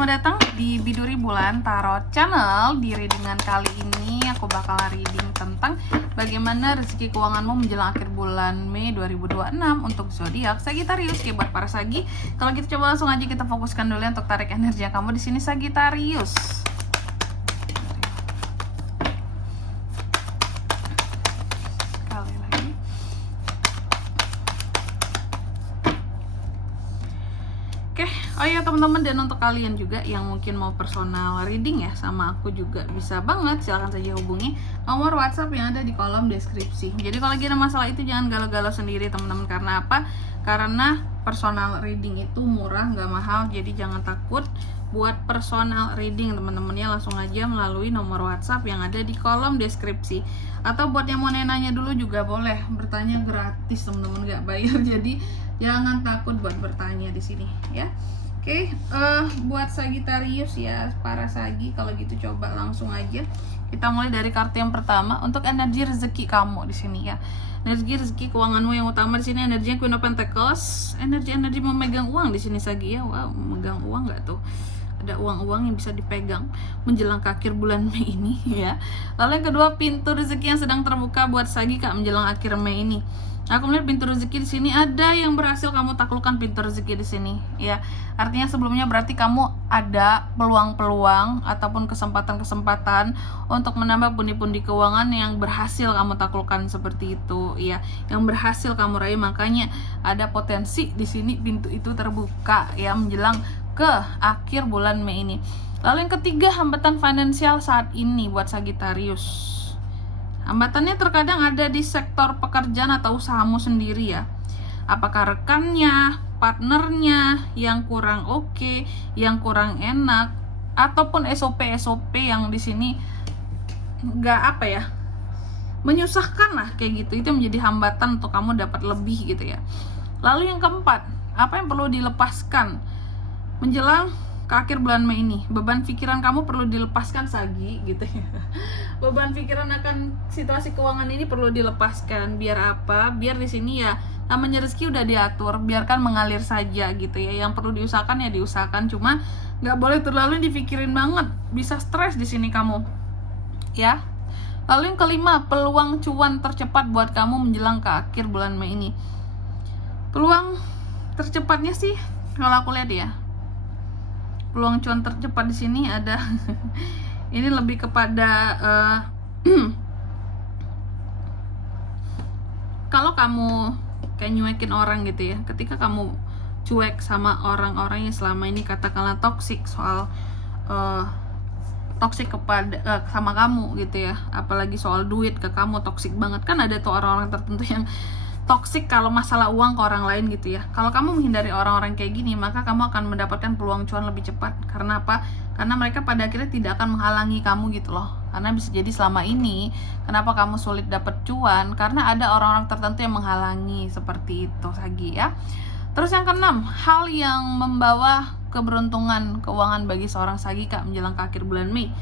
selamat datang di Biduri Bulan Tarot Channel. Di readingan kali ini aku bakal reading tentang bagaimana rezeki keuanganmu menjelang akhir bulan Mei 2026 untuk zodiak Sagittarius. Oke, buat para Sagi, kalau gitu coba langsung aja kita fokuskan dulu ya untuk tarik energi kamu di sini Sagittarius. Oh iya teman-teman, dan untuk kalian juga yang mungkin mau personal reading ya sama aku juga bisa banget, silahkan saja hubungi nomor WhatsApp yang ada di kolom deskripsi. Jadi kalau lagi ada masalah itu jangan galau-galau sendiri teman-teman. Karena apa? Karena personal reading itu murah, nggak mahal. Jadi jangan takut buat personal reading teman-teman ya, langsung aja melalui nomor WhatsApp yang ada di kolom deskripsi. Atau buat yang mau nanya dulu juga boleh, bertanya gratis teman-teman, nggak bayar. Jadi jangan takut buat bertanya di sini ya. Oke, buat Sagittarius ya, para Sagi, kalau gitu coba langsung aja kita mulai dari kartu yang pertama untuk energi rezeki kamu di sini ya. Energi rezeki keuanganmu yang utama di sini energinya Queen of Pentacles, energi memegang uang di sini Sagi ya. Wow, memegang uang nggak tuh? Ada uang-uang yang bisa dipegang menjelang ke akhir bulan Mei ini ya. Lalu yang kedua, pintu rezeki yang sedang terbuka buat Sagi Kak menjelang akhir Mei ini. Aku melihat pintu rezeki di sini ada yang berhasil kamu taklukkan pintu rezeki di sini ya. Artinya sebelumnya berarti kamu ada peluang-peluang ataupun kesempatan-kesempatan untuk menambah pundi-pundi keuangan yang berhasil kamu taklukkan seperti itu ya. Yang berhasil kamu raih, makanya ada potensi di sini pintu itu terbuka ya menjelang ke akhir bulan Mei ini. Lalu yang ketiga, hambatan finansial saat ini buat Sagittarius. Hambatannya terkadang ada di sektor pekerjaan atau usahamu sendiri ya. Apakah rekannya, partnernya yang kurang oke, yang kurang enak, ataupun SOP yang di sini nggak apa ya, menyusahkan lah kayak gitu. Itu menjadi hambatan untuk kamu dapat lebih gitu ya. Lalu yang keempat, apa yang perlu dilepaskan menjelang ke akhir bulan Mei ini? Beban pikiran kamu perlu dilepaskan Sagi gitu ya. Beban pikiran akan situasi keuangan ini perlu dilepaskan. Biar apa? Biar di sini ya namanya rezeki udah diatur, biarkan mengalir saja gitu ya. Yang perlu diusahakan ya diusahakan, cuma nggak boleh terlalu dipikirin banget, bisa stres di sini kamu ya. Lalu yang kelima, peluang cuan tercepat buat kamu menjelang ke akhir bulan Mei ini. Peluang tercepatnya sih kalau aku lihat ya, peluang cuan tercepat di sini ada ini lebih kepada kalau kamu kayak nyuekin orang gitu ya. Ketika kamu cuek sama orang-orang yang selama ini katakanlah toksik soal toksik kepada sama kamu gitu ya, apalagi soal duit ke kamu toksik banget kan. Ada tuh orang-orang tertentu yang toksik kalau masalah uang ke orang lain gitu ya. Kalau kamu menghindari orang-orang kayak gini, maka kamu akan mendapatkan peluang cuan lebih cepat. Karena apa? Karena mereka pada akhirnya tidak akan menghalangi kamu gitu loh. Karena bisa jadi selama ini kenapa kamu sulit dapat cuan, karena ada orang-orang tertentu yang menghalangi, seperti itu Sagi ya. Terus yang keenam, hal yang membawa keberuntungan keuangan bagi seorang Sagi Kak menjelang ke akhir bulan Mei.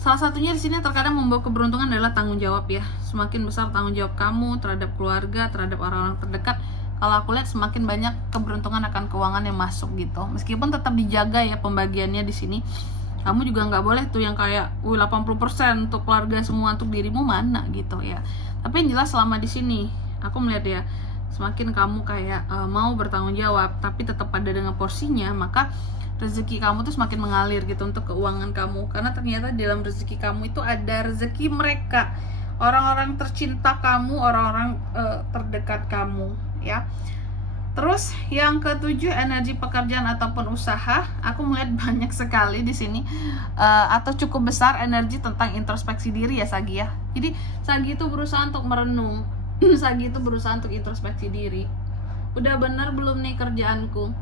Salah satunya di sini terkadang membawa keberuntungan adalah tanggung jawab ya. Semakin besar tanggung jawab kamu terhadap keluarga, terhadap orang-orang terdekat, kalau aku lihat semakin banyak keberuntungan akan keuangan yang masuk gitu. Meskipun tetap dijaga ya pembagiannya di sini. Kamu juga nggak boleh tuh yang kayak 80% untuk keluarga semua, untuk dirimu mana gitu ya. Tapi yang jelas selama di sini aku melihat ya, semakin kamu kayak mau bertanggung jawab tapi tetap ada dengan porsinya, maka rezeki kamu tuh semakin mengalir gitu untuk keuangan kamu. Karena ternyata dalam rezeki kamu itu ada rezeki mereka, orang-orang tercinta kamu, orang-orang terdekat kamu ya. Terus yang ketujuh, energi pekerjaan ataupun usaha. Aku melihat banyak sekali di sini atau cukup besar energi tentang introspeksi diri ya Sagi ya. Jadi Sagi itu berusaha untuk merenung. Sagi itu berusaha untuk introspeksi diri. Udah benar belum nih kerjaanku?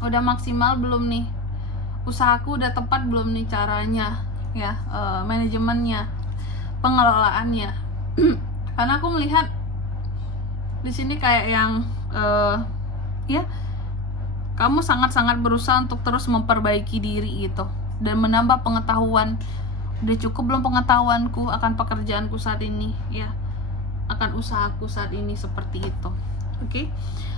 Udah maksimal belum nih? Usahaku udah tepat belum nih caranya ya, manajemennya, pengelolaannya. Karena aku melihat di sini kayak yang ya, kamu sangat-sangat berusaha untuk terus memperbaiki diri gitu dan menambah pengetahuan. Udah cukup belum pengetahuanku akan pekerjaanku saat ini ya, akan usahaku saat ini, seperti itu. Oke.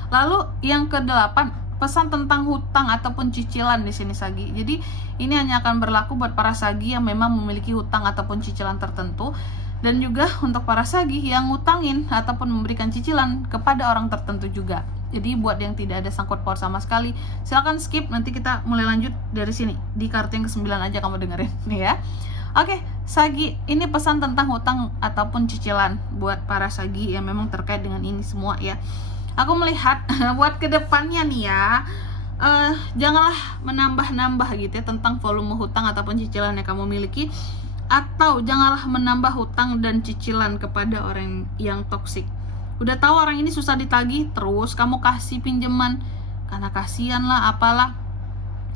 Lalu yang kedelapan, pesan tentang hutang ataupun cicilan di sini Sagi. Jadi ini hanya akan berlaku buat para Sagi yang memang memiliki hutang ataupun cicilan tertentu, dan juga untuk para Sagi yang ngutangin ataupun memberikan cicilan kepada orang tertentu juga. Jadi buat yang tidak ada sangkut paut sama sekali, silakan skip, nanti kita mulai lanjut dari sini. Di kartu yang ke-9 aja kamu dengerin nih ya. Oke, Sagi, ini pesan tentang hutang ataupun cicilan buat para Sagi yang memang terkait dengan ini semua ya. Aku melihat buat kedepannya nih ya, janganlah menambah-nambah gitu ya tentang volume hutang ataupun cicilan yang kamu miliki, atau janganlah menambah hutang dan cicilan kepada orang yang toksik. Udah tahu orang ini susah ditagih, terus kamu kasih pinjaman karena kasihan lah apalah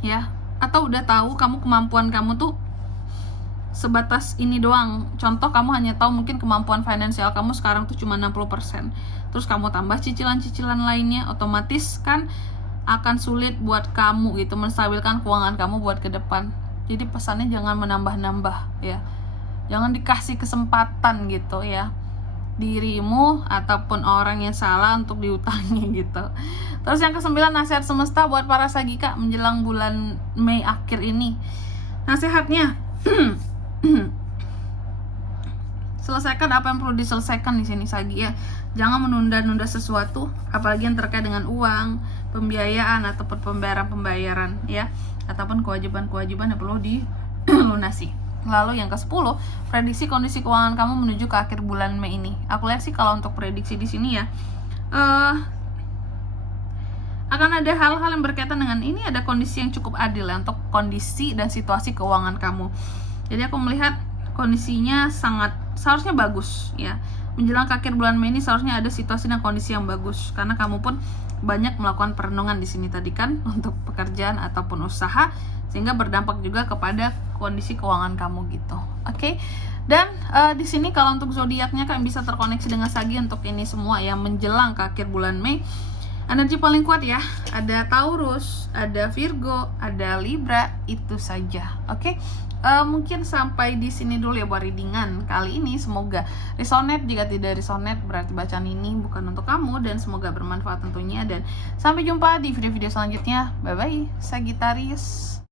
ya, atau udah tahu kamu kemampuan kamu tuh sebatas ini doang. Contoh, kamu hanya tahu mungkin kemampuan finansial kamu sekarang tuh cuma 60%, terus kamu tambah cicilan-cicilan lainnya, otomatis kan akan sulit buat kamu gitu menstabilkan keuangan kamu buat ke depan. Jadi pesannya jangan menambah-nambah ya, jangan dikasih kesempatan gitu ya dirimu ataupun orang yang salah untuk diutangi gitu. Terus yang ke-9, nasihat semesta buat para Sagika menjelang bulan Mei akhir ini. Nasihatnya selesaikan apa yang perlu diselesaikan di sini Sagi ya. Jangan menunda-nunda sesuatu, apalagi yang terkait dengan uang, pembiayaan ataupun pembayaran ya, ataupun kewajiban-kewajiban yang perlu dilunasi. Lalu yang ke-10, prediksi kondisi keuangan kamu menuju ke akhir bulan Mei ini. Aku lihat sih kalau untuk prediksi di sini ya, akan ada hal-hal yang berkaitan dengan ini, ada kondisi yang cukup adil ya untuk kondisi dan situasi keuangan kamu. Jadi aku melihat kondisinya seharusnya bagus ya. Menjelang ke akhir bulan Mei ini seharusnya ada situasi dan kondisi yang bagus, karena kamu pun banyak melakukan perenungan di sini tadi kan untuk pekerjaan ataupun usaha, sehingga berdampak juga kepada kondisi keuangan kamu gitu. Oke. Dan di sini kalau untuk zodiaknya kan bisa terkoneksi dengan Sagi untuk ini semua yang menjelang ke akhir bulan Mei. Energi paling kuat ya, ada Taurus, ada Virgo, ada Libra, itu saja. Oke. Mungkin sampai di sini dulu ya buat readingan kali ini. Semoga resonate. Jika tidak resonate berarti bacaan ini bukan untuk kamu, dan semoga bermanfaat tentunya. Dan sampai jumpa di video-video selanjutnya. Bye bye Sagittarius.